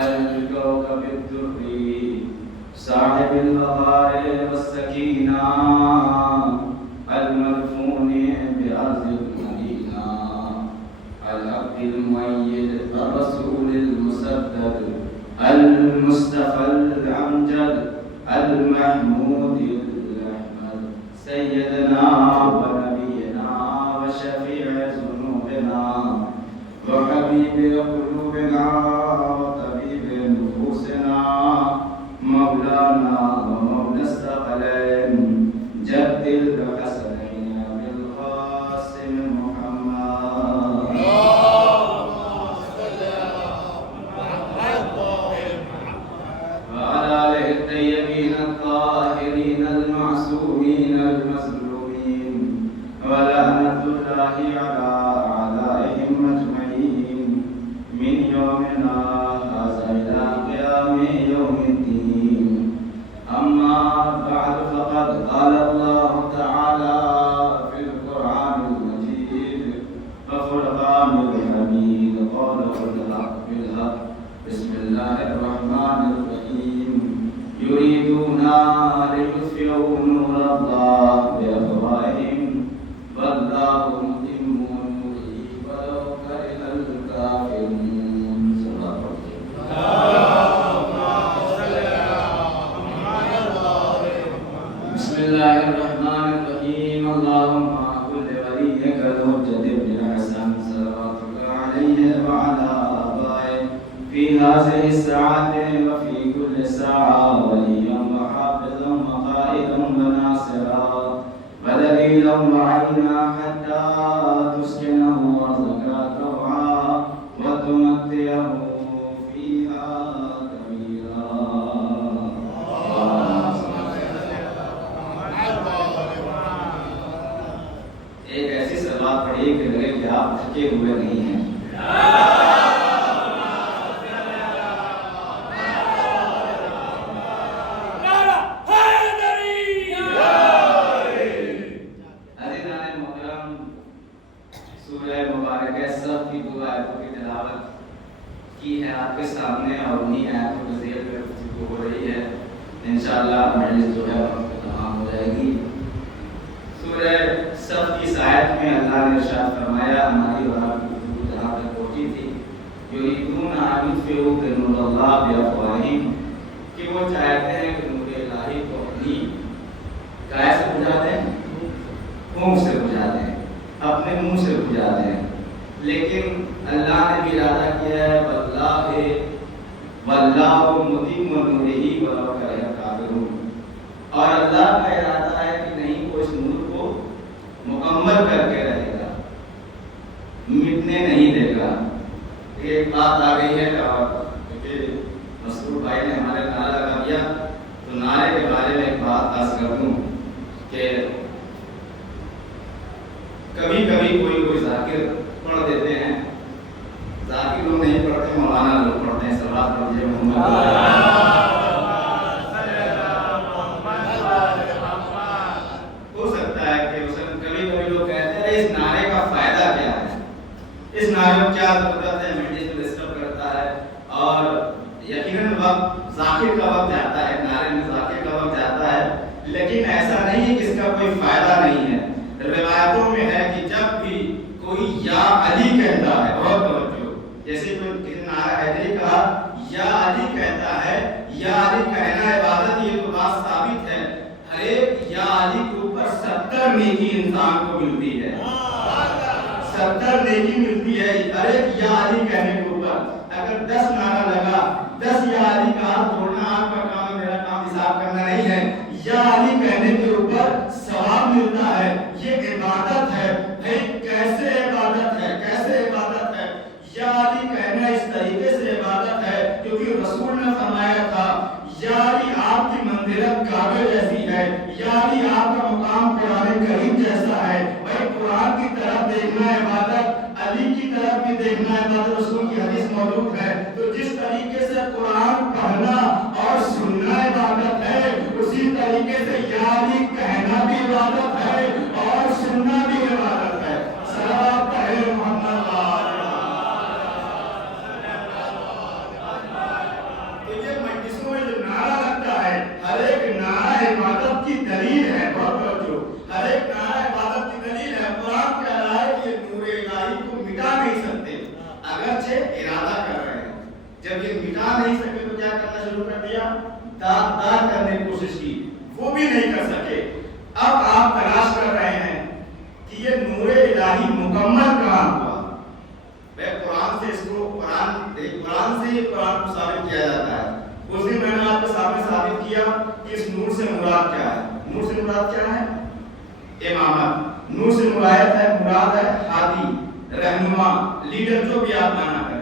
الكوكب الدري صاحب الوقار والسكينة المدفون بأرض المدينة العبد المؤيد الرسول المسدد المصطفى الأمجد المحمود الأحمد سيدنا ونبينا وشفيع ذنوبنا وحبيب قلوبنا وطبيب نفوسنا مولانا ومولى الثقلين جد الحسنين بالقاسم محمد وعلى آله الطيبين الطاهرين المعصومين المظلومين ولعنة الله على أعدائهم أجمعين من يومنا هذا إلى قيام يوم الدين. أما بعد فقد قال الله تعالى في القرآن المجيد وفرقان الحميد قوله الحق بالحق بسم الله الرحمن الرحيم يريدون ليطفئوا نور الله بأفواههم والله متم نوره ولو كره الكافرون. صدق بسم الله الرحمن الرحيم اللهم كل وليك الحجة بن الحسن صلواتك عليه وعلى آبائه في هذه الساعة وفي كل ساعة وليا وحافظا وقائدا وناصرا ودليلا وعينا حتى تسكنه أرضك طوعا وتمتعه فيها كبيرا. ایک ایسی صلوات پڑھیے کہ لگے کہ آپ تھکے ہوئے نہیں ہیں. کی ہے آپ کے سامنے اور انہیں آیتوں کے ذیل پہ گفتگو ہو رہی ہے. انشاءاللہ مجلس جو ہے وقت تمام ہو جائے گی. سورہ صف کی اس آیت میں اللہ نے ارشاد فرمایا ہماری اور آپ کی گفتگو جہاں تک پہنچی تھی یریدون ان یطفئوا نور اللہ بافواہہم کہ وہ چاہتے ہیں کہ نور الہی کو اپنی کیا سے بجھا دیں؟ منہ سے بجھا دیں، اپنے منہ سے بجھا دیں. لیکن اللہ نے بھی ارادہ کیا ہے واللہ متم نورہ ولو کرہ الکافرون. اور اللہ کا ارادہ ہے کہ نہیں وہ اس نور کو مکمل کر کے رہے گا، مٹنے نہیں دے گا. ایک بات آ گئی ہے اور مسعود بھائی نے ہمارے نعرہ لگا دیا تو نعرے کے بارے میں ایک بات عرض کر دوں کہ کبھی کبھی کوئی ذاکر پڑھ دیتے ہیں. ذاکر لوگ نہیں پڑھتے، مولانا لوگ پڑھتے ہیں. صلوات پڑھیے محمد. ہو سکتا ہے کہ کبھی لوگ کہتے ہیں اس نعرے کا فائدہ کیا ہے، اس نعرے کو کیا ضرورت ہے، مینٹین کو ڈسٹرب کرتا ہے. اور یقیناً وقت ذاکر کا وقت جاتا ہے، نعرے میں ذاکر کا وقت جاتا ہے، لیکن ایسا نہیں ہے کہ اس کا کوئی فائدہ نہیں ہے. روایتوں میں ہے کہ جب بھی کوئی یا علی کہتا ہے، بہت توجہ، جیسے کوئی کسی نعرہ حیدری کہا یا علی کہتا ہے، یا علی کہنا عبادت، یہ تو بات ثابت ہے. ہر ایک یا علی کے اوپر 70 نیکی انسان کو ملتی ہے، 70 نیکی ملتی ہے ہر ایک یا علی کہنے کے اوپر. اگر 10 نعرہ لگا، 10 یا علی کا ہاتھ جوڑنا آپ کا کام، میرا کام حساب کرنا نہیں ہے. یا علی کہنے کے اوپر ثواب ملتا ہے. یہ عبادت ہے. کیسے عبادت ہے، کیسے عبادت ہے؟ یا علی کہنا اس طریقے سے عبادت ہے کیونکہ رسول نے فرمایا تھا یا علی آپ کی منزلت کعبے جیسی ہے، یا علی آپ کا مقام قرآن کریم جیسا ہے. بھائی قرآن کی طرف دیکھنا عبادت، علی کی طرف بھی دیکھنا عبادت. رسول کی حدیث موجود ہے. تو جس طریقے سے قرآن پڑھنا اور سننا عبادت ہے، اسی طریقے سے یا علی کہنا بھی عبادت ہے اور سننا بھی عبادت ہے. صلوات پڑھے محمد. جب یہ مٹا نہیں سکے تو کیا کرنا شروع کر دیا؟ داغ کرنے کی کوشش کی، وہ بھی نہیں کر سکے۔ اب آپ تلاش کر رہے ہیں کہ یہ نور الہی مکمل کہاں ہوا؟ قرآن سے اس کو قرآن سے یہ قرآن کو ثابت کیا جاتا ہے۔ اس دن میں نے آپ کے سامنے ثابت کیا کہ اس نور سے مراد کیا ہے۔ نور سے مراد کیا ہے؟ امامت۔ نور سے مراد ہے ہادی، رہنما، لیڈر، جو بھی آپ مانا کریں۔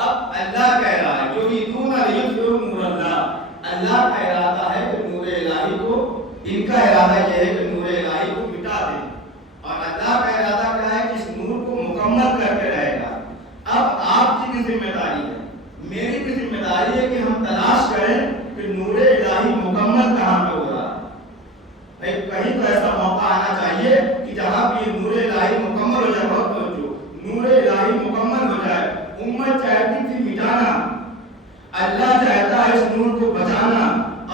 اب اللہ کہہ رہا ہے یریدون لیطفئوا نور اللہ، اللہ کا ارادہ ہے کہ نور الہی کو، ان کا ارادہ یہ ہے کہ نور الہی کو مٹا دیں، اور اللہ کا ارادہ کیا ہے کہ اس نور کو مکمل کر کے رہے گا۔ اب آپ کی بھی ذمہ داری ہے، میری بھی ذمہ داری ہے کہ ہم تلاش کریں کہ نور الہی مکمل کہاں پہ ہو رہا ہے۔ کہیں تو ایسا موقع آنا چاہیے کہ جہاں بھی نور الہی مکمل ہو جائے، بہت توجہ، نور الہی مکمل ہو جائے۔ امت چاہتی تھی مٹانا، اللہ چاہتا ہے اس نور کو بچانا،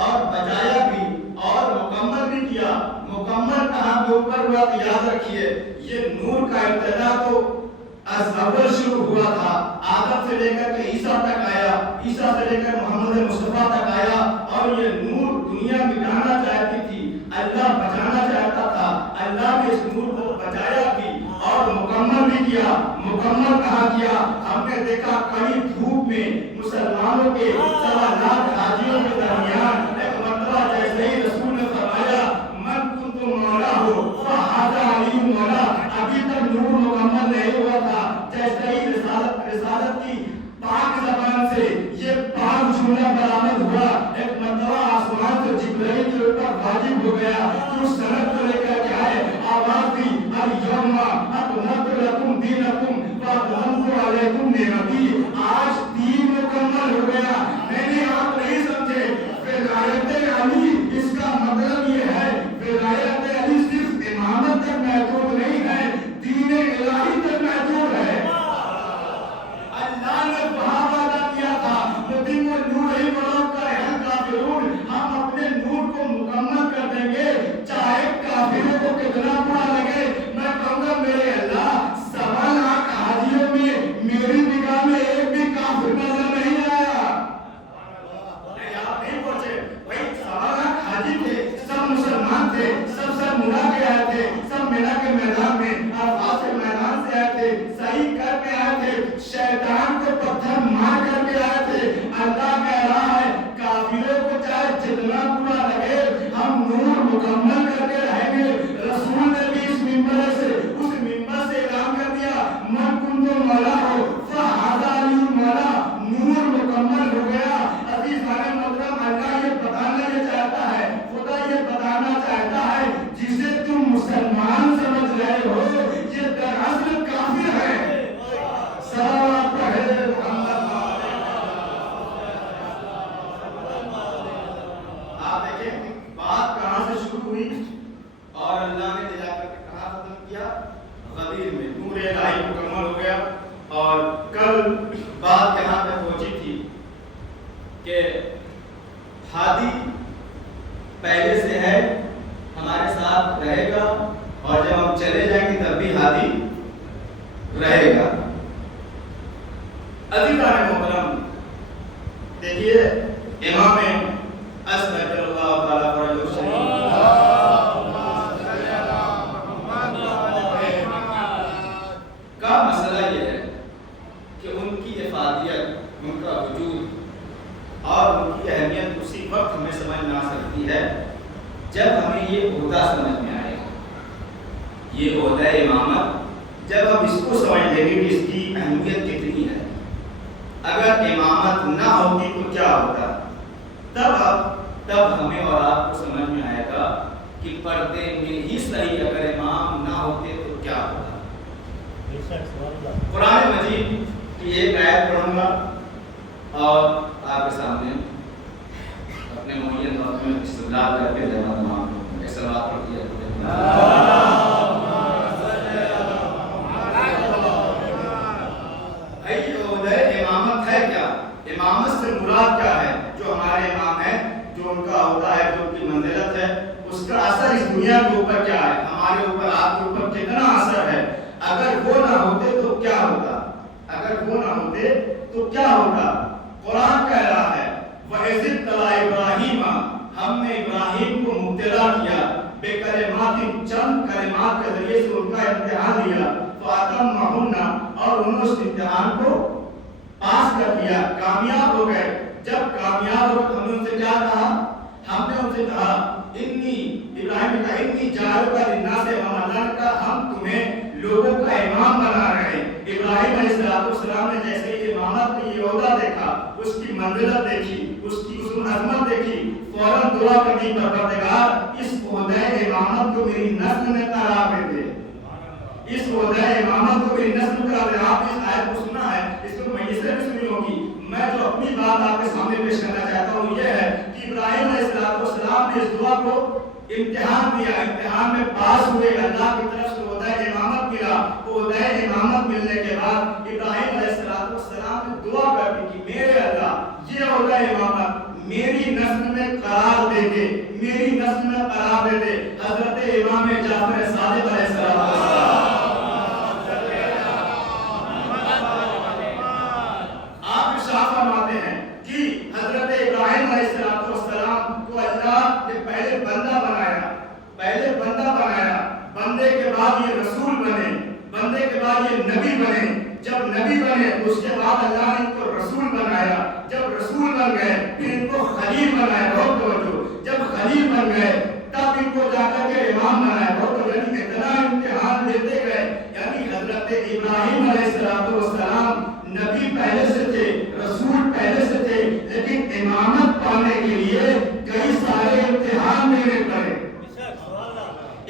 اور بچایا بھی اور مکمل بھی کیا۔ مکمل کہاں پہ اوپر ہوا تو یاد رکھیے یہ نور کا ابتدا تو از اول شروع ہوا تھا، آدم سے لے کر کے عیسیٰ تک آیا، عیسیٰ سے لے کر محمد مصطفیٰ تک آیا، اور یہ نور دنیا مٹانا چاہتی تھی، اللہ بچانا چاہتا تھا۔ اللہ نے اس نور کو بچایا بھی اور مکمل بھی کیا۔ مکمل کہاں کیا؟ ہم نے دیکھا کئی دھوپ میں مسلمانوں کے 1.25 لاکھ حاجیوں کے درمیان ایک مرتبہ جیسے ہی رسول نے فرمایا من کنت مولا ہو فہذا علی مولا، ابھی تک نور مکمل نہیں ہوا تھا، جیسے ہی رسالت کی پاک زبان سے یہ پاک جملہ برآمد ہوا، ایک مرتبہ آسمان سے جبرائیل کے اوپر واجب ہو گیا کہ اس سند کو لے کر کے آئے، آواز دی الیوم اکملت لکم دینکم واتممت علیکم نعمتی، آج دین مکمل ہو گیا۔ میں نے آپ نہیں سمجھے، ولایت علی اس کا مطلب یہ ہے ولایت علی صرف امامت تک محدود نہیں ہے، دین الہی تک محدود ہے۔ اللہ نے وہاں وعدہ کیا تھا متم النور ولو کرہ الکافرون، ہم اپنے نور کو مکمل کر دیں گے چاہے کافروں کو کتنا برا لگے۔ میں کہوں گا میرے اللہ 1.25 لاکھ حاجیوں میں میری نگاہ میں ایک بھی کافر نظر نہیں آیا۔ آپ نہیں پہنچے بھائی، 1.25 لاکھ حاجی تھے، سب مسلمان تھے، سب ملا کے آئے تھے، سب ملا کے میدان میں عرفات سے میدان سے آئے تھے، صحیح کر کے آئے تھے، شیطان کو پتھر مار کر کے آئے تھے۔ اللہ کہہ رہا ہے کافروں کو چاہے جتنا برا لگے ہم نور مکمل کر کے رہیں گے۔ رسول نے بھی اس منبر سے اعلان کر دیا من کنت مولا ہو فہذا علی مولا، نور مکمل ہو گیا۔ عزیزان محترم، اللہ یہ بتانا یہ چاہتا ہے، خدا یہ بتانا چاہتا ہے جسے تم مسلمان سمجھ رہے ہو یہ دراصل کافر ہے۔ صلوات پڑھے محمد۔ آپ دیکھیں بات کہاں سے شروع ہوئی اور اللہ نے لے جا کر کے کہاں ختم کیا؟ غدیر میں۔ نور الہی مکمل ہو گیا، اور کل بات یہاں پہ پہنچی تھی کہ ہادی پہلے سے ہے، ہمارے ساتھ رہے گا، اور جب ہم چلے جائیں گے تب بھی ہادی رہے گا۔ عزیزان محترم، دیکھیے امام اصغر اللہ تعالیٰ فرجہ شریف کا مسئلہ یہ ہے کہ ان کی افادیت، ان کا وجود اور ان کی اہمیت اسی وقت ہمیں سمجھ میں آ سکتی ہے جب ہمیں یہ عہدہ سمجھ میں آئے گا، یہ عہدہ امامت، جب ہم اس کو سمجھ لیں گے کہ اس کی اہمیت کتنی ہے۔ اگر امامت نہ ہوتی تو کیا ہوتا، تب ہمیں اور آپ کو سمجھ میں آئے گا کہ پردے میں ہی صحیح اگر امام نہ ہوتے تو کیا ہوتا۔ قرآن مجید کی ایک آیت پڑھوں گا اور آپ کے سامنے اپنے معین وقت میں استدلال کر کے جواب مانگوں گا۔ صلوات پڑھیے۔ امامت ہے کیا؟ امامت سے مراد کیا ہے؟ جو ہمارے امام ہیں، جو ان کا ہوتا ہے، جو ان کی منزلت ہے، اس کا اثر اس دنیا کے اوپر کیا ہے، ہمارے اوپر، آپ کے اوپر کتنا اثر ہے۔ اگر وہ نہ ہوتے تو کیا ہوتا؟ اگر وہ نہ ہوتے تو کیا ہوگا؟ قرآن کہہ رہا ہے وَإِذِ ابْتَلَىٰ إِبْرَاهِيمَ، ہم نے ابراہیم کو مبتلا کیا بے کلمات، چند کلمات کے ذریعے سے ان کا امتحان لیا، فَأَتَمَّهُنَّ، اور انہوں نے اس امتحان کو پاس کر دیا، کامیاب ہو گئے۔ جب کامیاب ہو ہم نے ان سے کیا کہا؟ ہم نے ان سے کہا ابراہیم نے کہا انی جاعلک للناس اماما، کا ہم تمہیں لوگوں کا امام بنا رہے ہیں۔ ابراہیم علیہ السلام نے جیسے امامت کی یہ عہدہ دیکھا، اس کی منزلت دیکھی، اس کی عظمت دیکھی، فوراً دعا کر دی پروردگار اس عہدہ امامت کو میری نسل میں قرار دے دے، اس عہدہ امامت کو میری نسل میں قرار دے۔ آپ نے اس آیت کو سنا ہے، اس کو میسر بھی سنی ہوگی۔ میں جو اپنی بات آپ کے سامنے پیش کرنا چاہتا ہوں یہ ہے کہ ابراہیم علیہ السلام نے اس دعا کو امتحان دیا، امتحان میں پاس ہوئے، اللہ کی طرف سے عہدہ امامت ملا۔ عہدہ امامت ملنے کے بعد ابراہیم علیہ السلام نے دعا کر دی کہ میرے اللہ یہ عہدہ امامت میری نسل میں قرار دے دے، میری نسل میں قرار دے دے۔ حضرت امام جعفر صادق علیہ السلام فرماتے ہیں کہ حضرت ابراہیم علیہ السلام کو اللہ نے پہلے بندہ بنایا، بندے کے بعد یہ رسول بنے، بندے کے بعد یہ نبی بنے۔ جب نبی بنے تو اس کے بعد اللہ نے ان کو رسول بنایا، جب رسول بن گئے پھر ان کو خلیل بنایا۔ بہت توجہ، جب خلیل بن گئے تب ان کو جا کر کے امام بنایا۔ بہت توجہ، یعنی اتنا امتحان لیتے گئے، یعنی حضرت ابراہیم علیہ السلام نبی پہلے سے تھے، رسول پہلے سے تھے، لیکن امامت پانے کے لیے کئی سارے امتحان دینے پڑے۔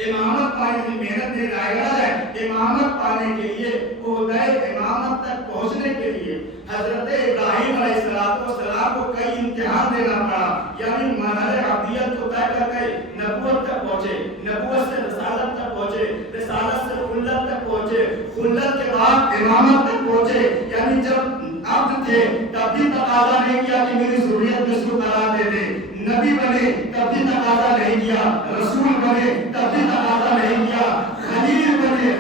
امامت پانے کی محنت نہیں لائے ہے، امامت پانے کے لیے عہدہ امامت تک پہنچنے کے لیے حضرت ابراہیم علیہ السلام کو کئی امتحان دینا پڑا، یعنی مرحلہ عبدیت کو طے کر کے نبوت تک پہنچے، نبوت سے رسالت تک پہنچے، رسالت سے خلت تک پہنچے، خلت کے بعد امامت تک پہنچے۔ یعنی جب عبد تھے تب بھی تقاضا نہیں کیا کہ میری ذریت میں اس کو قرار دے دے، نبی بنے تب بھی تقاضا نہیں کیا، رسول بنے تب بھی تقاضا نہیں کیا، خلیل بنے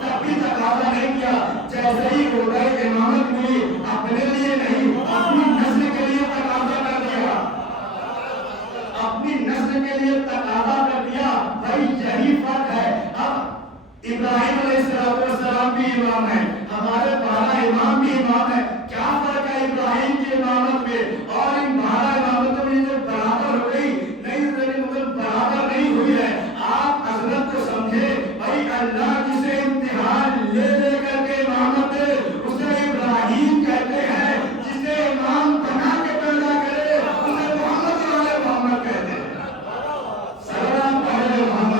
تب بھی تقاضا نہیں کیا۔ جیسے ہی عہدہ امامت ملی اپنے لیے نہیں اپنی نسل کے لیے تقاضا کر دیا، اپنی نسل کے لیے تقاضا کر دیا۔ بھائی یہی فرق ہے، اب ابراہیم علیہ السلام بھی امام ہے، ہمارے 12 امام بھی امام ہے۔ کیا فرق ہے ابراہیم کی امامت میں اور ان 12 امامتوں میں جو برابر ہو گئی؟ نہیں، برابر نہیں ہوئی ہے۔ آپ حضرت کو سمجھے، بھائی اللہ جسے امتحان لے لے کر کے امامت دے اسے ابراہیم کہتے ہیں، جسے امام بنا کے پیدا کرے اسے محمد والے محمد کہتے ہیں۔ سلام پہلے محمد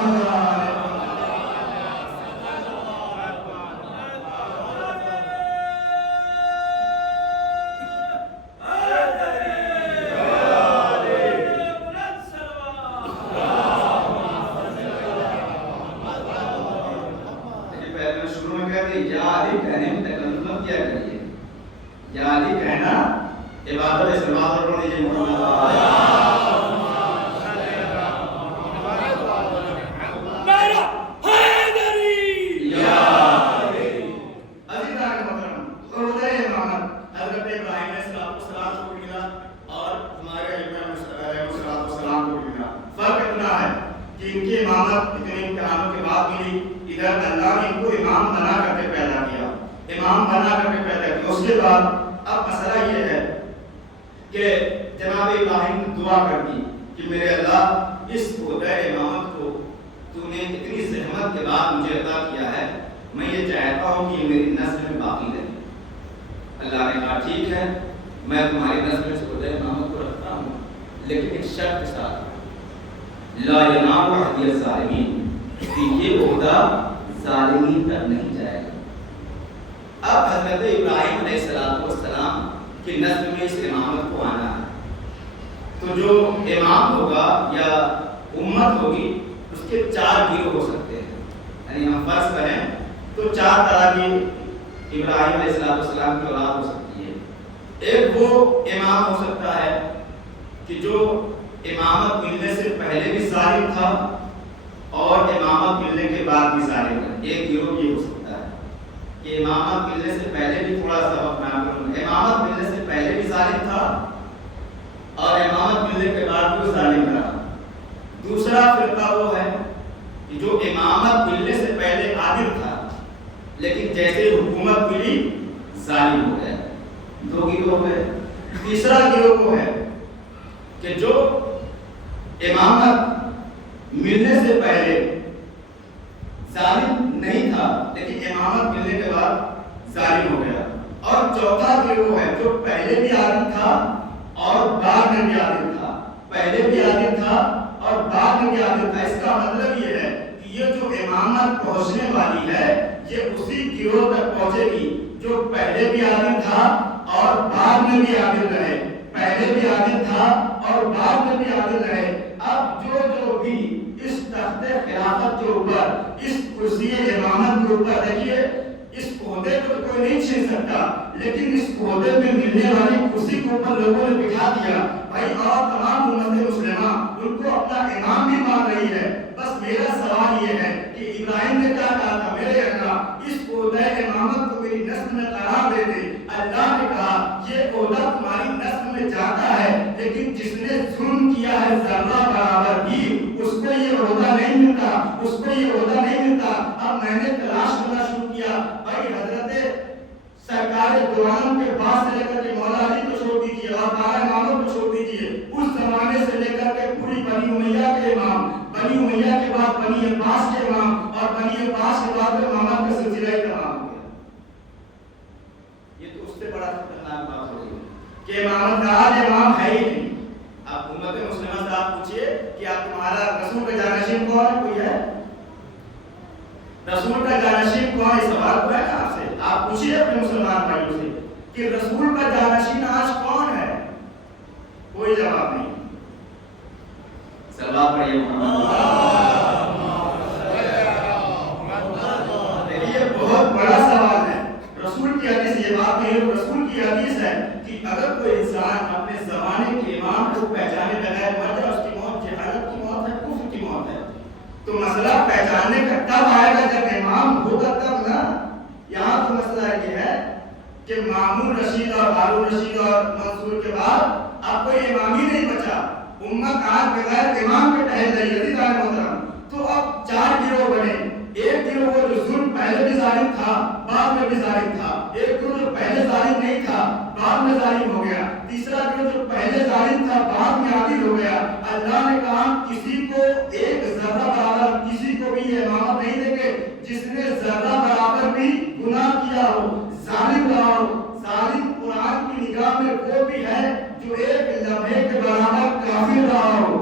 کہ امامت ملنے سے پہلے بھی تھوڑا سا وقت میں آپ کو امامت ملنے سے پہلے بھی ظالم تھا اور امامت ملنے کے بعد بھی ظالم رہا۔ دوسرا فرقہ وہ ہے کہ جو امامت ملنے سے پہلے عادل تھا لیکن جیسے حکومت ملی ظالم ہو گیا۔ دو گروہ ہے۔ تیسرا گروہ وہ ہے کہ جو امامت ملنے سے پہلے ظالم نہیں تھا لیکن امامت ملنے کے بعد ظالم ہو گیا۔ اور چوتھا گروہ ہے جو پہلے بھی عادل تھا اور بعد میں بھی عادل تھا، پہلے بھی عادل تھا اور بعد میں بھی عادل تھا۔ اس کا مطلب یہ ہے کہ یہ جو امامت پہنچنے والی ہے یہ اسی گروہ تک پہنچے گی جو پہلے بھی عادل تھا اور بعد میں بھی عادل رہے، پہلے بھی عادل تھا اور بعد میں بھی عادل رہے۔ اب جو بھی اس تخت خلافت کے اوپر، اس کرسی امامت کے اوپر، دیکھیے اس عہدے کو کوئی نہیں چھین سکتا لیکن اس عہدے میں ملنے والی کرسی کے اوپر لوگوں نے بٹھا دیا بھائی، اور تمام امت مسلمہ ان کو اپنا امام بھی مان رہی ہے۔ بس میرا سوال یہ ہے کہ ابراہیم نے کیا کہا تھا، میرے اللہ اس عہدہ امامت کو میری نسل میں قرار دے دے۔ اللہ نے کہا یہ عہدہ تمہاری نسل میں جاتا ہے لیکن جس نے ظلم کیا ہے ذرہ برابر بھی اس کو یہ عہدہ نہیں ملتا، اس کو یہ عہدہ نہیں ملتا۔ اب میں نے تلاش کرنا شروع کیا بھائی حضرت سرکار دو عالم کے پاس سے لے کر کے مولا علی کو چھوڑ دیجیے اور بارہ اماموں کو چھوڑ دیجیے، اس زمانے سے لے کر کے پوری بنی امیہ کے امام، بنی امیہ کے بعد بنی عباس کے امام اور بنی عباس کے بعد امامت کا سلسلہ تمام ہو گیا۔ یہ تو اس سے بڑا خطرناک بات ہو گئی کہ امامت کا آج امام ہے ہی نہیں۔ اب امت مسلمہ سے آپ پوچھئے کہ آپ تمہارا رسول کا جانشین کون ہے؟ کوئی ہے؟ رسول کا جانشین کون ہے؟ سوال تو ہے نا آپ سے، آپ پوچھئے اپنے مسلمان بھائیوں سے کہ رسول کا جانشین آج کون ہے؟ کوئی جواب نہیں۔ صلوات پڑھیے محمد۔ یہ بہت بڑا سوال ہے۔ رسول کی حدیث یہ بات نہیں ہے، رسول کی حدیث ہے کہ اگر کوئی انسان اپنے زمانے کے امام کو پہچانے بغیر مر جائے، اس کی موت جہالت کی موت ہے، کفر کی موت ہے۔ تو مسئلہ پہچاننے کا تب آئے گا جب امام ہوگا تب نا۔ یہاں تو مسئلہ یہ ہے کہ مامون رشید اور ہارون رشید اور منصور کے بعد اب کوئی امام ہی نہیں بچا، امت آج بغیر امام کے ٹہل رہی ہے۔ عزیزان محترم، تو اب چار گروہ بنے۔ ایک گروہ وہ جو ظلم پہلے بھی ظالم تھا بعد میں بھی ظالم تھا، ایک گروہ جو پہلے ظالم نہیں تھا بعد میں ظالم ہو گیا، تیسرا گروہ جو پہلے ظالم تھا بعد میں عادل ہو گیا۔ اللہ نے کہا کسی کو ایک ذرہ برابر کسی کو بھی یہ امامت نہیں دیں گے جس نے ذرہ برابر بھی گناہ کیا ہو، ظالم رہا ہو۔ ظالم قرآن کی نگاہ میں وہ بھی ہے جو ایک لمحے کے برابر کافر رہا ہو،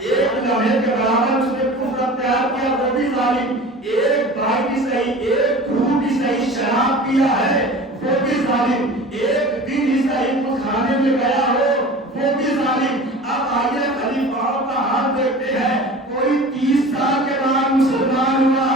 ایک لمحے کے برابر اس نے کفر اختیار کیا، وہ بھی ظالم۔ ایک بھائی بھی صحیح، ایک گھوٹ بھی صحیح شراب پیا ہے، وہ بھی ظالم۔ ایک دن ہی صحیح کچھ کھانے میں گیا ہو، وہ بھی ظالم۔ اب آئیے خلیفاؤں کا حال دیکھتے ہیں، کوئی 30 سال کے بعد مسلمان ہوا،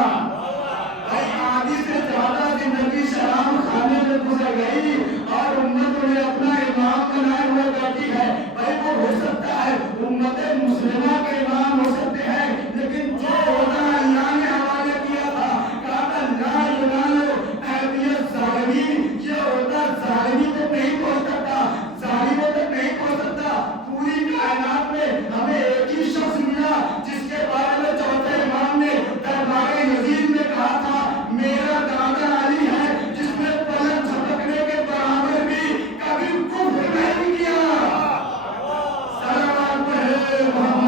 بھائی آدھی سے زیادہ زندگی شراب کھانے میں گزر گئی اور امت نے اپنا امام بنائے ہوئے بیٹھی ہے۔ بھائی وہ ہو سکتا ہے امت مسلمہ کے امام ہو سکتے ہیں لیکن جو عہدہ اللہ نے حوالے کیا تھا، کہا تھا لا ینالو اہدیت ظالمین، یہ عہدہ ظالمی تک نہیں پہنچ سکتا، ظالموں تک نہیں پہنچ سکتا۔ پوری کائنات میں ہمیں ایک ہی شخص ملا جس کے بارے میں چوتھے امام نے دربار یزید میں کہا تھا میرا دادا علی ہے جس نے پلک جھپکنے کے برابر بھی کبھی کفر نہیں کیا۔ صلوات پڑھے محمد۔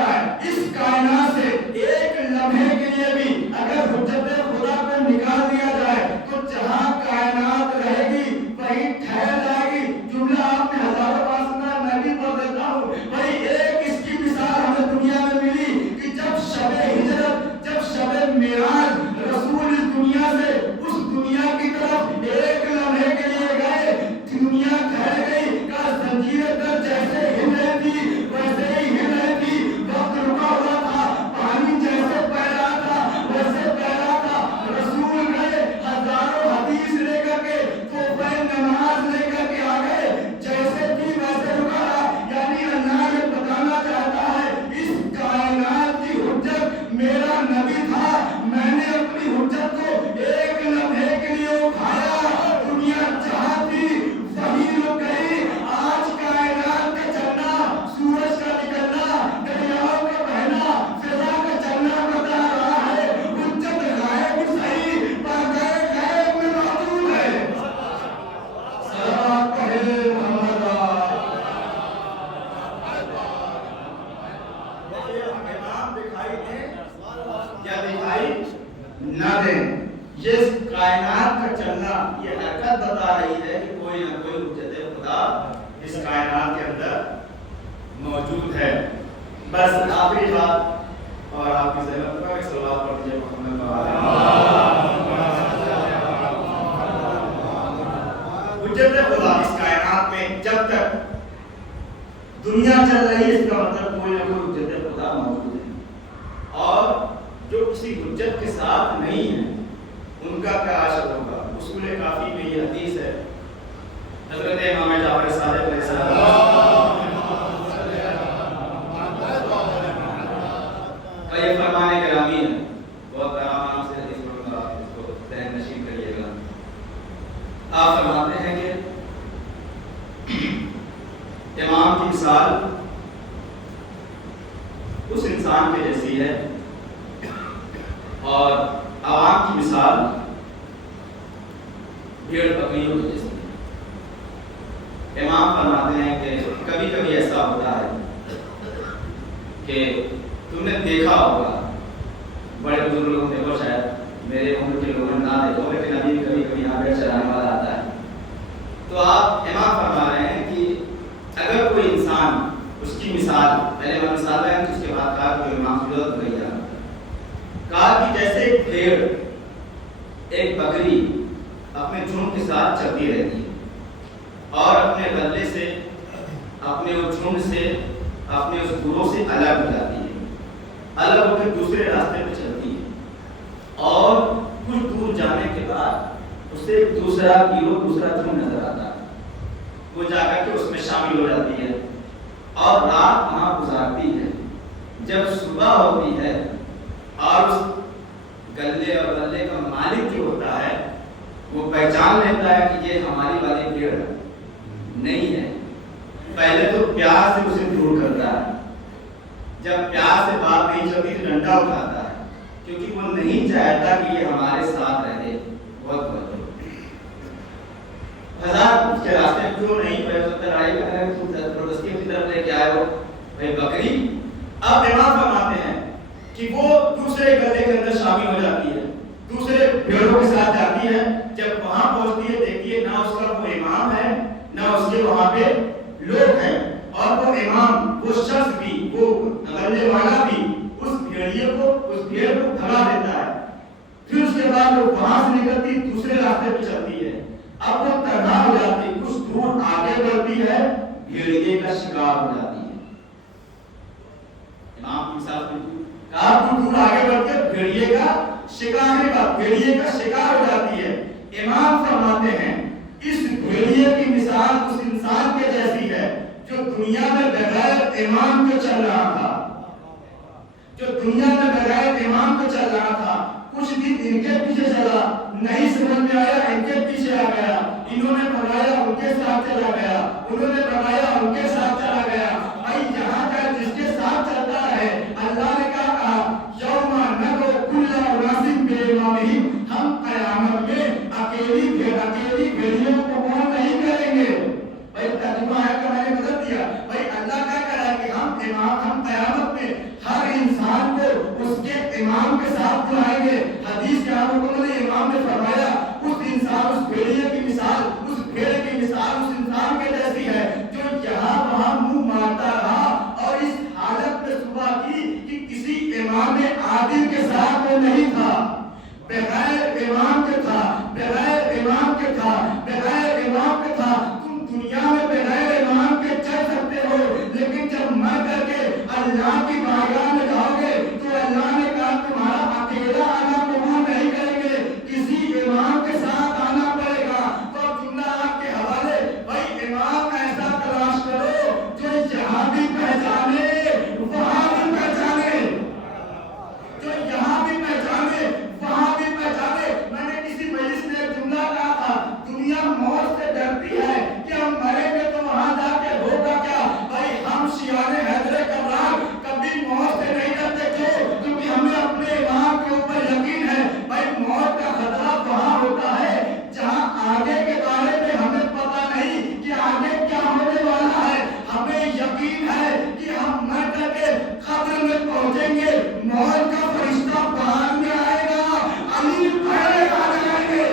رہا ہے اس کائنات سے ایک لمحے کے لیے بھی اگر حجت خدا کو نکال دیا جائے تو جہاں کائنات رہے گی وہیں ٹھہر جائے گی. جملہ آپ نے ہزاروں بار سنا ہے، میں بھی پڑھ دیتا ہوں. بھائی ایک اس کی مثال ہمیں دنیا میں ملی کہ جب شب ہجرت، جب شب معراج رسول اس دنیا سے اس دنیا کی طرف ایک لمحے کے لیے گئے، دنیا ٹھہر گئی. کا زنجیر در جیسے ہل رہی تھی ویسے ہی ہل رہی تھی، وقت رکا ہوا تھا، پانی جیسے بہ رہا تھا ویسے بہ رہا تھا. رسول گئے ہزاروں حدیث لے کر کے، توبہ نماز لے کر کے آ گئے، جیسے تھی ویسے رکا رہا. یعنی اللہ یہ بتانا چاہتا ہے اس کائنات کی حجت میرا نبی تھا. میں نے اپنی حجت کو ایک لمحے کے لیے اٹھایا، دنیا جہاں تھی وہیں رک گئی. آج کائنات کا چلنا، سورج کا نکلنا، دریاؤں کا بہنا، فضا کا چلنا بتا رہا ہے حجت غائب صحیح پردہ غیب میں موجود ہے. صلوات پڑھے محمد. امام دکھائی دیں یا دکھائی نہ دیں، یہ کائنات کا چلنا یہ حرکت بتا رہی ہے کہ کوئی نہ کوئی حجت خدا اس کائنات کے اندر موجود ہے. بس آخری بات اور آپ کی ذہن پر ایک صلوات پڑھ دیجیے محمد. حجت خدا اس کائنات میں جب تک دنیا چل رہی ہے اس کا مطلب کوئی نہ کوئی حجت خدا موجود ہے. اور جو کسی حجت کے ساتھ نہیں ہے ان کا کیا حشر ہوگا. اصول کافی میں یہ حدیث ہے حضرت امام جعفر صادق علیہ السلام کا یہ فرمان گرامی ہے. بہت آرام سے حدیث پڑھوں گا، اس کو ذہن نشین کریے گا. آپ فرماتے ہیں کہ امام کی مثال اس انسان کے جیسی ہے اور عوام کی مثال بھیڑ بکریوں کی جیسی ہے. امام فرماتے ہیں کہ کبھی کبھی ایسا ہوتا ہے کہ تم نے دیکھا ہوگا، بڑے بزرگ لوگوں نے دیکھو، شاید میرے عمر کے لوگوں نے نہ دیکھو، لیکن ابھی کبھی کبھی یہاں بیٹھ چلانے والا آتا ہے. تو آپ امام فرما رہے ہیں کہ اگر کوئی انسان، اس کی مثال پہلے میں مثال ہے اس کے بعد کہا کہ امام کی ضرورت نہیں ہے. کہا کہ جیسے ایک بھیڑ، ایک بکری اپنے جھنڈ کے ساتھ چلتی رہتی ہے اور اپنے غلے سے، اپنے اس جھنڈ سے، اپنے اس گروہ سے الگ ہو جاتی ہے، الگ ہو کے دوسرے راستے پہ چلتی ہے اور کچھ دور جانے کے بعد اسے ایک دوسرا گروہ، دوسرا جھنڈ نظر آتا ہے. وہ جا کر کے اس میں شامل ہو جاتی ہے اور رات وہاں گزارتی ہے. جب صبح ہوتی ہے اور اس گلے اور غلے کا مالک جو ہوتا ہے وہ پہچان لیتا ہے کہ یہ ہماری والی بھیڑ نہیں ہے. پہلے تو پیار سے اسے دور کرتا ہے، جب پیار سے بات نہیں چلتی تو ڈنڈا اٹھاتا ہے، کیونکہ وہ نہیں چاہتا کہ یہ ہمارے ساتھ رہے. بہت بہت ہزار اس کے راستے میں کیوں نہیں پہ لڑائی کر رہے تم زبردستی کی طرف لے کے آئے ہو بھائی بکری. اب امام فرماتے ہیں کہ وہ دوسرے گلے کے اندر شامل ہو جاتی ہے، دوسرے بھیڑوں کے ساتھ جاتی ہے. جب وہاں پہنچتی ہے دیکھیے نہ اس کا وہ امام ہے نہ اس کے وہاں پہ لوگ ہیں، اور وہ امام، وہ شخص بھی، وہ غلے والا بھی اس بھیڑیے کو، اس بھیڑ کو بھگا دیتا ہے. پھر اس کے بعد وہ وہاں سے نکلتی دوسرے راستے پہ چلتی ہے. اب وہ تنہا ہو جاتی، کچھ دور آگے بڑھتی ہے، بھیڑیے کا شکار ہو جاتی ہے. امام کی ساتھ کہا تو دور آگے بڑھ کے بھیڑیے کا شکار ہے، بھیڑیے کا شکار ہو جاتی ہے. امام فرماتے ہیں اس بھیڑیے کی مثال اس انسان کے جیسی ہے جو دنیا میں بغیر امام کے چل رہا تھا، جو دنیا میں بغیر امام کے چل رہا تھا. کچھ دن ان کے پیچھے چلا، نہیں سمجھ میں آیا، ان کے پیچھے آ گیا، انہوں نے بنایا ان کے ساتھ چلا گیا، انہوں نے بنایا ان کے ساتھ چلا گیا. بھائی جہاں کا جس کے ساتھ چلتا ہے اللہ نے کیا کہا، یوم ندعو کل اناس بامامہم، ہم قیامت میں اکیلی بھیڑیوں کو کون نہیں کریں گے. بھائی ترجمہ ہے کہ میں نے بدل دیا. بھائی اللہ کیا کہہ رہا ہے کہ ہم قیامت میں آپ آئیں گے حدیث کے مکمل امام نے فرمایا اس انسان اس بھیڑیے کی مثال اس بھیڑ کی مثال اس انسان کے جیسی ہے جو یہاں وہاں منہ مارتا رہا اور اس حالت میں صبح کی کہ کسی امام عادل کے ساتھ وہ نہیں تھا، بغیر امام کے تھا، بغیر امام کے تھا، بغیر امام کے تھا۔ تم دنیا میں بغیر امام کے چل سکتے ہو لیکن جب مر کر کے اللہ کی بارگاہ میں جاؤ گے تو اللہ نے کہا تمہارا اکیلا آنا قبول نہیں کریں گے، کسی امام کے ساتھ آنا پڑے گا۔ تو جملہ آپ کے حوالے بھائی امام ایسا تلاش کرو جو یہاں بھی پہچانے وہاں بھی پہچانے، جو یہاں بھی پہچانے وہاں بھی پہچانے۔ میں نے کسی مجلس میں ایک جملہ کہا تھا دنیا موت سے ڈرتی ہے کہ ہم مریں گے تو وہاں جا کے ہوگا کیا؟ بھائی ہم شیعان حیدر کرار کبھی موت سے نہیں ڈرتے، کیوں؟ کیونکہ ہمیں اپنے امام کے اوپر یقین ہے۔ بھائی موت کا خطرہ وہاں ہوتا ہے جہاں آگے کے بارے میں ہمیں پتہ نہیں کہ آگے کیا ہونے والا ہے، ہمیں یقین ہے کہ ہم مر کر کے قبر میں پہنچیں گے، موت کا فرشتہ بعد میں آئے گا، علی پہلے آ جائیں گے۔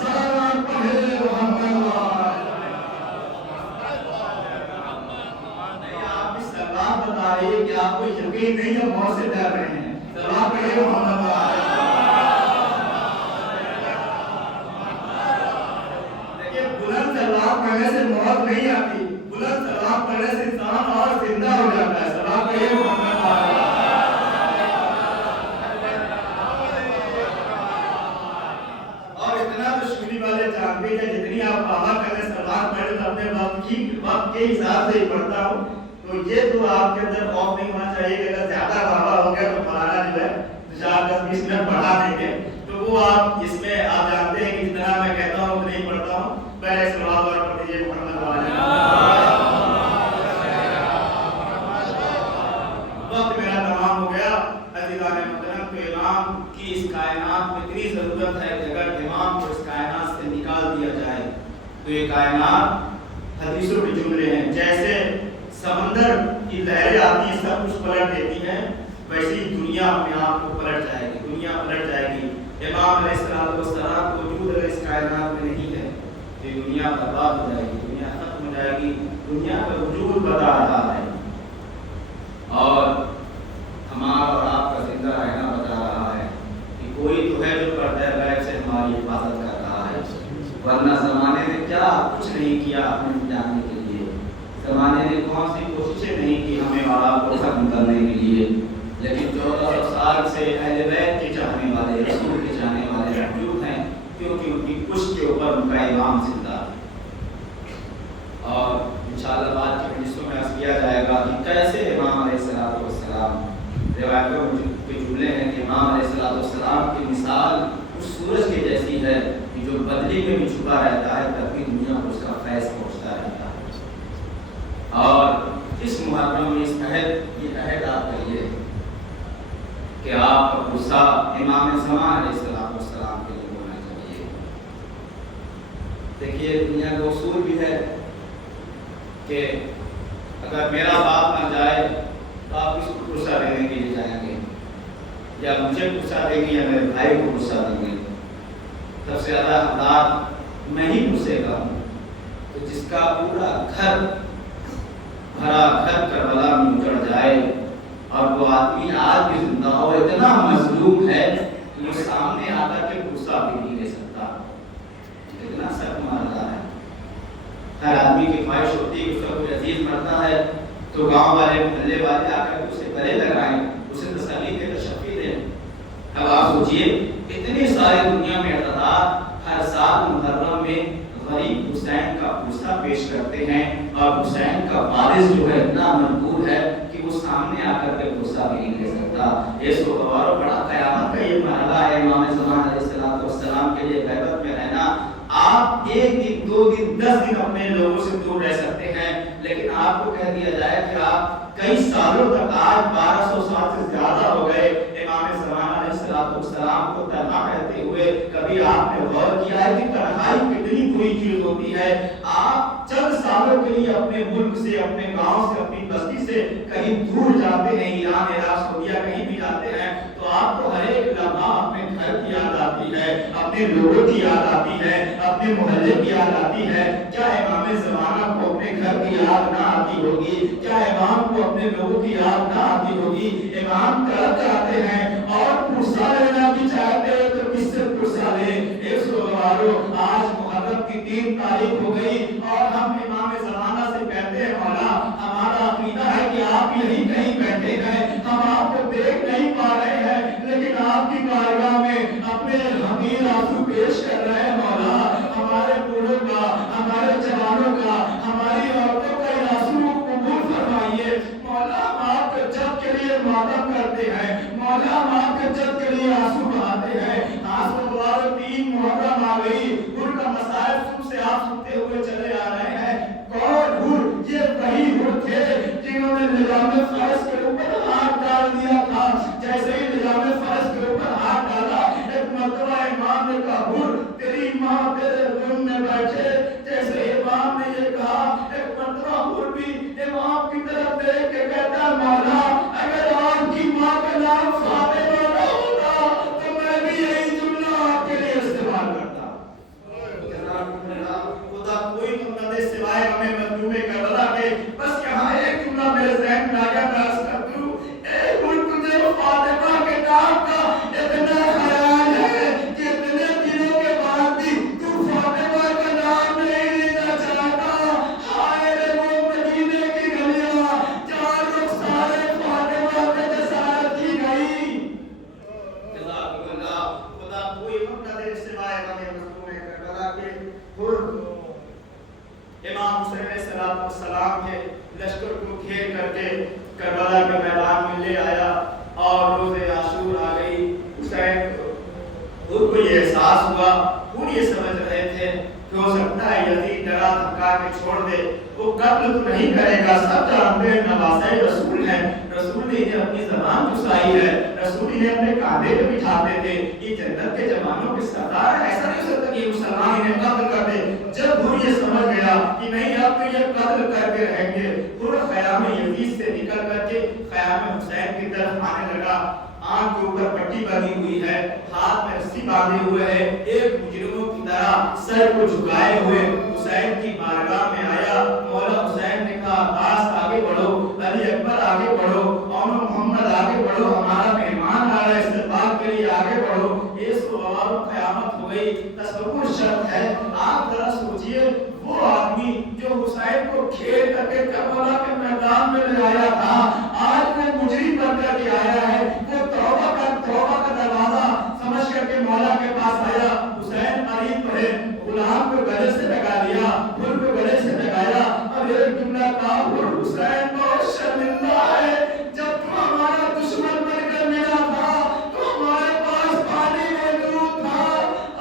سلام پڑھے محمد آپ اس سلام بتا رہی ہے کہ آپ کو یقین نہیں ہے موت سے ڈر رہے ہیں۔ سلام پڑھے محمد دیکھیے بلند سلام پڑھنے سے موت نہیں آتی، بلند سلام پڑھنے سے انسان اور زندہ ہو جاتا ہے۔ سلام پڑھے محمد والے جانتے ہیں جتنی آپ بابا کرنے سلام پڑھے تو اپنے وقت کے حساب سے ہی پڑھتا ہوں، تو یہ تو آپ کے اندر خوف نہیں ہونا چاہیے کہ اگر زیادہ بابا ہو گیا تو فلانا جو ہے 4-10-20 منٹ بڑھا دیں گے، تو وہ آپ اس میں آپ جانتے ہیں کہ جتنا میں کہتا ہوں اتنا ہی پڑھتا ہوں۔ پہلے سلام اور پڑھ دیجیے محمد وقت میرا تمام ہو گیا۔ عزیزان محترم تو امام کی اس کائنات میں اتنی ضرورت ہے کہ اگر امام کو اس کائنات سے نکال دیا جائے تو یہ کائنات حدیثوں کے جملے ہیں جیسے سمندر کی لہریں آتی ہیں سب کچھ پلٹ دیتی ہیں، ویسے ہی دنیا اپنے آپ کو پلٹ جائے گی، دنیا پلٹ جائے گی۔ امام علیہ السلام کو وجود اگر اس کائنات میں نہیں ہے تو یہ دنیا برباد ہو جائے گی، دنیا ختم ہو جائے گی۔ دنیا کا وجود بتا رہا ہے اور ہمارا اور آپ کا زندہ رہنا بتا رہا ہے کہ کوئی تو ہے جو پردہ غیب سے ہماری حفاظت کر رہا ہے، ورنہ زمانے نے کیا کچھ نہیں کیا ہمیں مٹانے کے لیے، زمانے نے کون سی کوششیں نہیں کی ہمیں اور آپ کو ختم کرنے کے لیے، لیکن 1400 سال سے اہل بیت کے چاہنے والے رسول کے چاہنے والے موجود ہیں کیونکہ ان کی پشت کے اوپر ان کا امام زندہ ہے۔ اور انشاءاللہ بعد کے مجلسوں میں عرض کیا جائے گا کہ کیسے امام علیہ السلام روایتوں کے جملے ہیں کہ امام علیہ السلام کی مثال اس سورج کے جیسی ہے کہ جو بدلی میں بھی چھپا رہتا ہے تب بھی دنیا کو اس کا فیض پہنچتا رہتا ہے۔ اور اس محرم میں اس یہ عہد آپ کریے کہ آپ کا غصہ امام زمان علیہ السلام کے لیے ہونا چاہیے۔ دیکھیے دنیا کا اصول بھی ہے کہ اگر میرا باپ نہ جائے تو آپ کس کو غصہ دینے کے لیے جائیں گے، یا مجھے غصہ دیں گے یا میرے بھائی کو غصہ دیں گے؟ سب سے زیادہ حقدار میں ہی غصے کا ہوں۔ تو جس کا پورا گھر بھرا گھر کربلا میں اجڑ جائے اور وہ آدمی آج بھی زندہ ہو، اتنا مظلوم ہے کہ وہ سامنے آ کر کے غصہ بھی نہیں دے سکتا، اتنا سخت مرحلہ ہے۔ ہر آدمی کی خواہش ہوتی ہے کہ اس کا کوئی عزیز مرتا ہے تو گاؤں والے محلے والے آ کر اسے گلے لگائیں، اسے تسلی دے کر شفیع دیں۔ اب آپ سوچئے اتنی ساری دنیا میں اعتداد ہر سال محرم میں غریب حسین کا غصہ پیش کرتے ہیں اور حسین کا وارث جو ہے اتنا مجبور ہے کہ وہ سامنے آ کر کے غصہ بھی نہیں لے سکتا۔ یہ سوگوار بڑا قیامت کا یہ مرحلہ ہے امام زمان علیہ السلام کے لیے غیبت میں رہنا۔ آپ 1 دن 2 دن 10 دن اپنے لوگوں سے دور رہ سکتے ہیں، لیکن آپ کو کہہ دیا جائے کہ آپ کئی سالوں تک، آج 1200 سال سے زیادہ ہو گئے امام زمان علیہ السلام کو تنہا رہتے ہوئے، کبھی آپ نے غور کیا ہے کہ تنہائی کتنی بری چیز ہوتی ہے؟ آپ چند سالوں کے لیے اپنے ملک سے، اپنے گاؤں سے، اپنی بستی سے کہیں دور جاتے ہیں، ایران، عراق، سعودیہ کہیں بھی جاتے ہیں تو آپ کو ہر ایک لمحہ اپنے گھر کی یاد آتی ہے، اپنے لوگوں کی یاد آتی ہے، اپنے محلے کی یاد آتی ہے۔ کیا امام زمانہ کو اپنے گھر کی یاد نہ آتی ہوگی؟ کیا امام کو اپنے لوگوں کی یاد نہ آتی ہوگی؟ امام طلب چاہتے ہیں اور پرسہ لینا بھی چاہتے ہیں تو کس سے پرسہ لیں؟ ایک سوالو آج محرم کی 3 تاریخ ہو گئی اور ہم امام زمانہ سے کہتے ہیں مولا ہمارا عقیدہ ہے کہ آپ یہی کہیں بیٹھے ہیں، ہم آپ کو دیکھ نہیں پا رہے ہیں لیکن آپ کی بارگاہ میں اپنے حمیر آنسو پیش کر رہے ہیں مولا، ہمارے بوڑھوں کا، ہمارے جوانوں کا، ہماری عورتوں کا یہ آنسو قبول فرمائیے مولا۔ ہم آپ کے جب کے لیے ماتم کرتے ہیں مولا، ہم آپ کے جب کے لیے آنسو بہاتے ہیں۔ آنسو دوبارہ 3 محرم آ گئی، ان کا مسائل سب سے آپ سنتے ہوئے چلے آ رہے ہیں۔ کون ہر؟ یہ وہی ہر تھے جنہوں نے نظام فرض کے اوپر ہاتھ ڈال دیا تھا۔ جیسے ہی نظام فرض کے اوپر ہاتھ ڈالا ایک مرتبہ امام نے کہا ہر تیری ماں تیرے روم میں بیٹھے۔ جیسے امام نے یہ کہا ایک مرتبہ ہر بھی امام کی طرف دیکھ کے کہتا مولا اگر آپ کی ماں کا نام فاطمہ نہ ہوتا تو میں بھی یہی جملہ آپ کے لیے استعمال کرتا۔ خدا کوئی نہ دے سوائے ہمیں مظلوم کربلا کے، بس یہاں ایک جملہ میرے ذہن میں آ گیا، میں عرض کر دوں اے ملک تجھے فاطمہ کے نام کا اتنا خیال ہے کہ اتنے دنوں کے بعد بھی تو فاطمہ کا نام نہیں لینا چاہتا۔ ہائے رے وہ مدینے کی گلیاں جہاں رخسار فاطمہ پہ جسارت کی گئی۔ جزاک اللہ، خدا کوئی نہ دے سوائے ہمیں مظلوم کربلا کے۔ امام حسین علیہ السلام کے لشکر کو گھیر کر کے کربلا کے میدان میں لے آیا اور روز عاشور آ گئی۔ حسین کو یہ احساس ہوا، وہ یہ سمجھ رہے تھے کہ ہو سکتا ہے یزید ڈرا دھمکا کے چھوڑ دے، وہ قتل تو نہیں کرے گا، سب جانتے ہیں نواسۂ رسول ہے، رسول نے انہیں اپنی زبان چسائی ہے، رسول انہیں اپنے کاندھے پہ بٹھاتے تھے، یہ جنت کے جوانوں کے سردار ہیں، ایسا نہیں ہو سکتا کہ مسلمان انہیں قتل کر دے۔ جب وہ یہ سمجھ گیا کہ نہیں اب تو یہ قتل کر کے رہیں گے، پورا خیام یزید سے نکل کر کے خیام حسین کی طرف آنے لگا۔ آنکھ کے اوپر پٹی بندھی ہوئی ہے، ہاتھ میں رسی باندھے ہوئے ہے، ایک مجرموں کی طرح سر کو جھکائے ہوئے حسین کی بارگاہ میں آیا۔ مولا حسین نے کہا عباس آگے بڑھو، علی اکبر آگے بڑھو، اونو محمد آگے بڑھو، ہمارا مہمان آ رہا ہے استقبال کے لیے آگے بڑھو۔ اس کو قیامت ہو گئی، تصور شرط ہے۔ آپ ذرا سوچئے وہ آدمی جو حسین کو کھیر کر کے کربلا کے میدان میں لے آیا تھا، آج وہ مجرم بن کر کے آیا ہے، وہ توبہ کا دروازہ سمجھ کر کے مولا کے پاس آیا۔ حسین قریب پڑھے، غلام کو گلے سے لگا لیا، پھر کو گلے سے لگایا اور ایک جملہ کہا حسین بہت شرمندہ ہے، جب تو ہمارا دشمن بن کر ملا تھا تو ہمارے پاس پانی موجود تھا،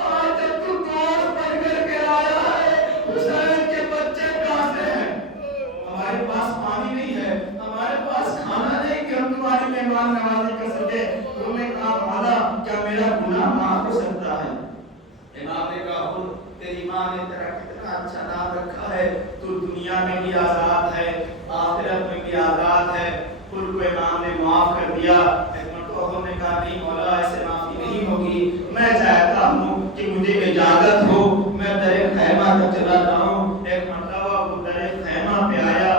آج جب تو دوست بن کر کے آیا ہے حسین کے بچے کہاں سے ہیں؟ ہمارے پاس پانی نہیں ہے، ہمارے پاس کھانا نہیں کہ ہم تمہاری مہمان نوازی کر سکے۔ انہوں نے کہا مولا کیا میرا گناہ معاف ہو سکتا ہے؟ امام نے کہا تیری ماں نے تیرا کتنا اچھا نام رکھا ہے، تو دنیا میں بھی آزاد ہے، آخرت میں بھی آزاد ہے۔ ان کو امام نے معاف کر دیا۔ انہوں نے کہا نہیں مولا ایسے معافی نہیں ہوگی، میں چاہتا ہوں کہ مجھے اجازت ہو میں در خیمہ تک چلا جاؤں۔ ایک مرتبہ وہ در خیمہ پہ آیا،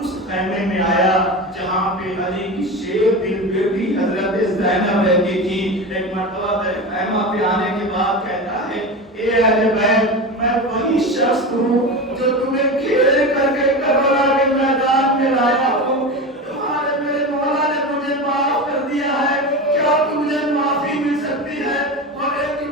اس خیمے میں آیا جہاں پہ علی کی شیر دل بیٹی حضرت زینب رہتی تھی۔ ایک مرتبہ در خیمہ پہ آنے کے بعد کہتا ہے اے اہل بیت میں وہی شخص ہوں جو تمہیں گھیر کر کے کربلا کے میدان میں لایا ہوں، تمہارے میرے مولا نے مجھے معاف کر دیا ہے، کیا تمہیں معافی مل سکتی ہے؟ اور ایک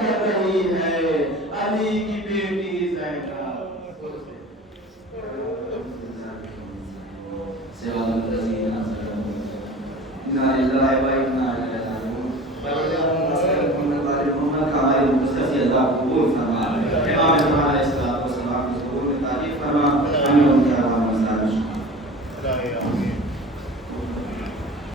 کر رہی ہے علی کی بیٹی زینب ہماری